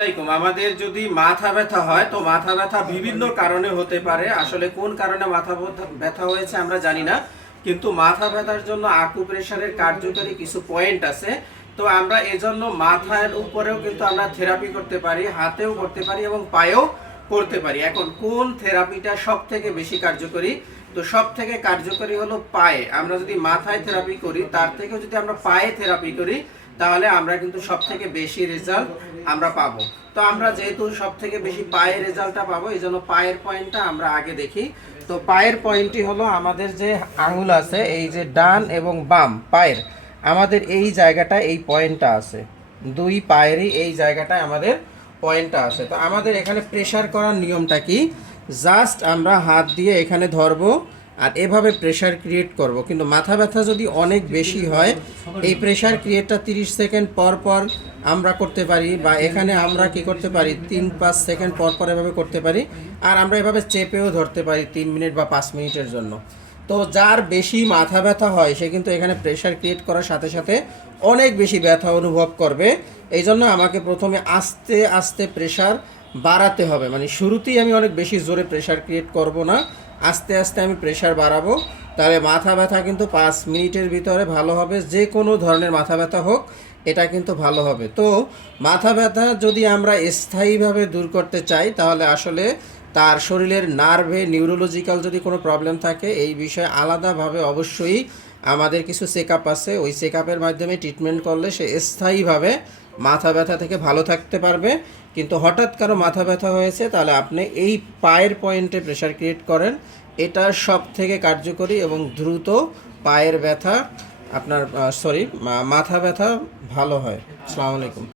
আমাদের যদি মাথা ব্যথা হয় তো মাথা ব্যথা বিভিন্ন কারণে হতে পারে। আসলে কোন কারণে মাথা ব্যথা হয়েছে আমরা জানি না, কিন্তু মাথা ব্যথার জন্য আকুপ্রেশারের কার্যকরী কিছু পয়েন্ট আছে। তো আমরা এজন্য মাথার উপরেও কিন্তু আমরা থেরাপি করতে পারি, হাতেও করতে পারি এবং পায়েও করতে পারি। এখন কোন থেরাপিটা সব থেকে বেশি কার্যকরী? তো সব থেকে কার্যকরী হলো পায়ে। আমরা যদি মাথায় থেরাপি করি তার থেকেও যদি আমরা পায়ে থেরাপি করি তাহলে আমরা কিন্তু সব থেকে বেশি রেজাল্ট আমরা পাবো। তো আমরা যেহেতু সব থেকে বেশি পায়ের রেজাল্টটা পাবো, এই জন্য পায়ের পয়েন্টটা আমরা আগে দেখি। তো পায়ের পয়েন্টটি হলো আমাদের যে আঙুল আছে, এই যে ডান এবং বাম পায়ের, আমাদের এই জায়গাটা এই পয়েন্টটা আছে, দুই পায়েরই এই জায়গাটায় আমাদের পয়েন্টটা আছে। তো আমাদের এখানে প্রেসার করার নিয়মটা কি? জাস্ট আমরা হাত দিয়ে এখানে ধরবো আর এভাবে প্রেসার ক্রিয়েট করব। কিন্তু মাথা ব্যথা যদি অনেক বেশি হয়, এই প্রেসার ক্রিয়েটটা 30 সেকেন্ড পর পর আমরা করতে পারি, বা এখানে আমরা কি করতে পারি 3-5 সেকেন্ড পর পর এভাবে করতে পারি। আর আমরা এভাবে চেপেও ধরতে পারি 3 মিনিট বা 5 মিনিটের জন্য। তো যার বেশি মাথা ব্যথা হয় সে কিন্তু এখানে প্রেসার ক্রিয়েট করার সাথে সাথে অনেক বেশি ব্যথা অনুভব করবে। এই জন্য আমাকে প্রথমে আস্তে আস্তে প্রেসার বাড়াতে হবে। মানে শুরুতেই আমি অনেক বেশি জোরে প্রেসার ক্রিয়েট করব না, আস্তে আস্তে আমি প্রেসার বাড়াবো। তাহলে মাথা ব্যথা কিন্তু 5 মিনিটের ভিতরে ভালো হবে। যে কোনো ধরনের মাথা ব্যথা হোক, এটা কিন্তু ভালো হবে। তো মাথা ব্যথা যদি আমরা স্থায়ীভাবে দূর করতে চাই তাহলে আসলে তার শরীরের নার্ভে নিউরোলজিক্যাল যদি কোনো প্রবলেম থাকে, এই বিষয়ে আলাদাভাবে অবশ্যই আমাদের কিছু চেক আপ আছে। ওই চেক আপের মাধ্যমে ট্রিটমেন্ট করলে সে স্থায়ীভাবে মাথা ব্যথা থেকে ভালো থাকতে পারবে। কিন্তু হঠাৎ কারো মাথা ব্যথা হয়েছে, তাহলে আপনি এই পায়ের পয়েন্টে প্রেসার ক্রিয়েট করেন। এটা সব থেকে কার্যকরী এবং দ্রুত পায়ের ব্যথা আপনার মাথা ব্যথা ভালো হয়। আসসালামু আলাইকুম।